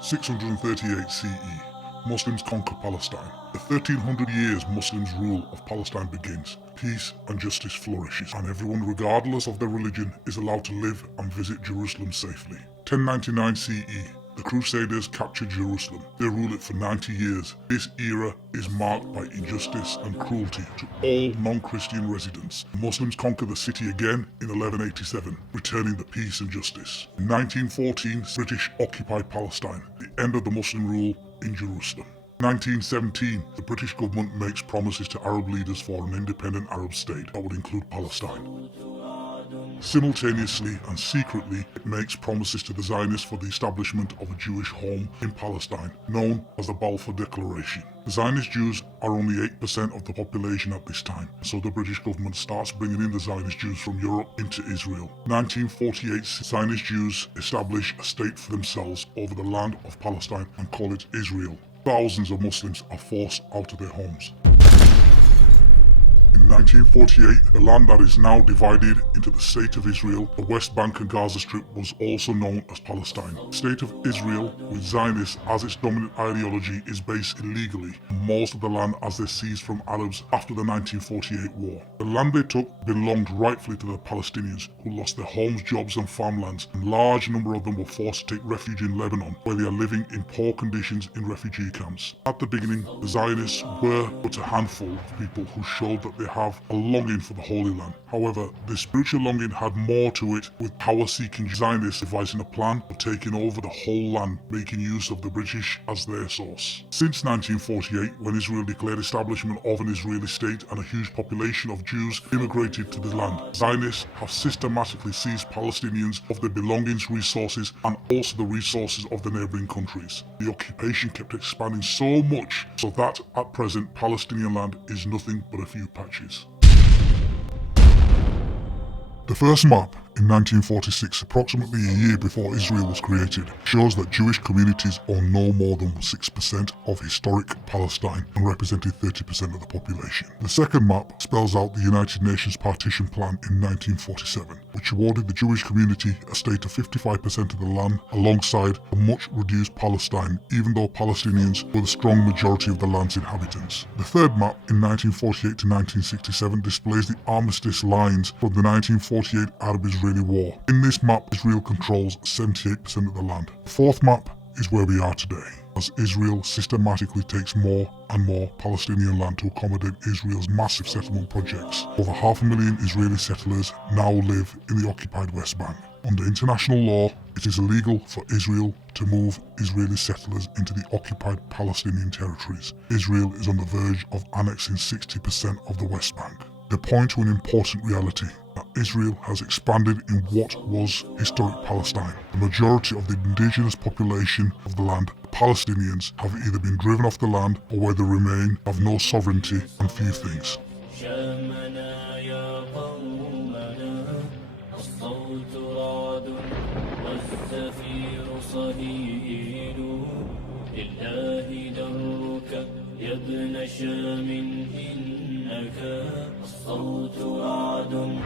638 CE, Muslims conquer Palestine. The 1300 years Muslims' rule of Palestine begins. Peace and justice flourishes, and everyone, regardless of their religion, is allowed to live and visit Jerusalem safely. 1099 CE, the Crusaders capture Jerusalem. They rule it for 90 years. This era is marked by injustice and cruelty to all non-Christian residents. The Muslims conquer the city again in 1187, returning the peace and justice. In 1914, British occupied Palestine, the end of the Muslim rule in Jerusalem. 1917, the British government makes promises to Arab leaders for an independent Arab state that would include Palestine. Simultaneously and secretly, it makes promises to the Zionists for the establishment of a Jewish home in Palestine, known as the Balfour Declaration. The Zionist Jews are only 8% of the population at this time, so the British government starts bringing in the Zionist Jews from Europe into Israel. 1948, Zionist Jews establish a state for themselves over the land of Palestine and call it Israel. Thousands of Muslims are forced out of their homes. In 1948, the land that is now divided into the State of Israel, the West Bank and Gaza Strip, was also known as Palestine. The State of Israel, with Zionists as its dominant ideology, is based illegally on most of the land as they seized from Arabs after the 1948 war. The land they took belonged rightfully to the Palestinians, who lost their homes, jobs and farmlands, and a large number of them were forced to take refuge in Lebanon, where they are living in poor conditions in refugee camps. At the beginning, the Zionists were but a handful of people who showed that they have a longing for the Holy Land. However, this spiritual longing had more to it, with power-seeking Zionists devising a plan of taking over the whole land, making use of the British as their source. Since 1948, when Israel declared establishment of an Israeli state and a huge population of Jews immigrated to the land, Zionists have systematically seized Palestinians of their belongings, resources, and also the resources of the neighbouring countries. The occupation kept expanding so much so that at present Palestinian land is nothing but a few patches. The first map in 1946, approximately a year before Israel was created, shows that Jewish communities own no more than 6% of historic Palestine and represented 30% of the population. The second map spells out the United Nations Partition Plan in 1947, which awarded the Jewish community a state of 55% of the land alongside a much reduced Palestine, even though Palestinians were the strong majority of the land's inhabitants. The third map in 1948 to 1967 displays the armistice lines from the 1948 Arab-Israeli War. In this map, Israel controls 78% of the land. The fourth map is where we are today, as Israel systematically takes more and more Palestinian land to accommodate Israel's massive settlement projects. Over 500,000 Israeli settlers now live in the occupied West Bank. Under international law, it is illegal for Israel to move Israeli settlers into the occupied Palestinian territories. Israel is on the verge of annexing 60% of the West Bank. They point to an important reality, that Israel has expanded in what was historic Palestine. The majority of the indigenous population of the land, the Palestinians, have either been driven off the land or where they remain have no sovereignty and few things. يا ابن شام إنك الصوت وعد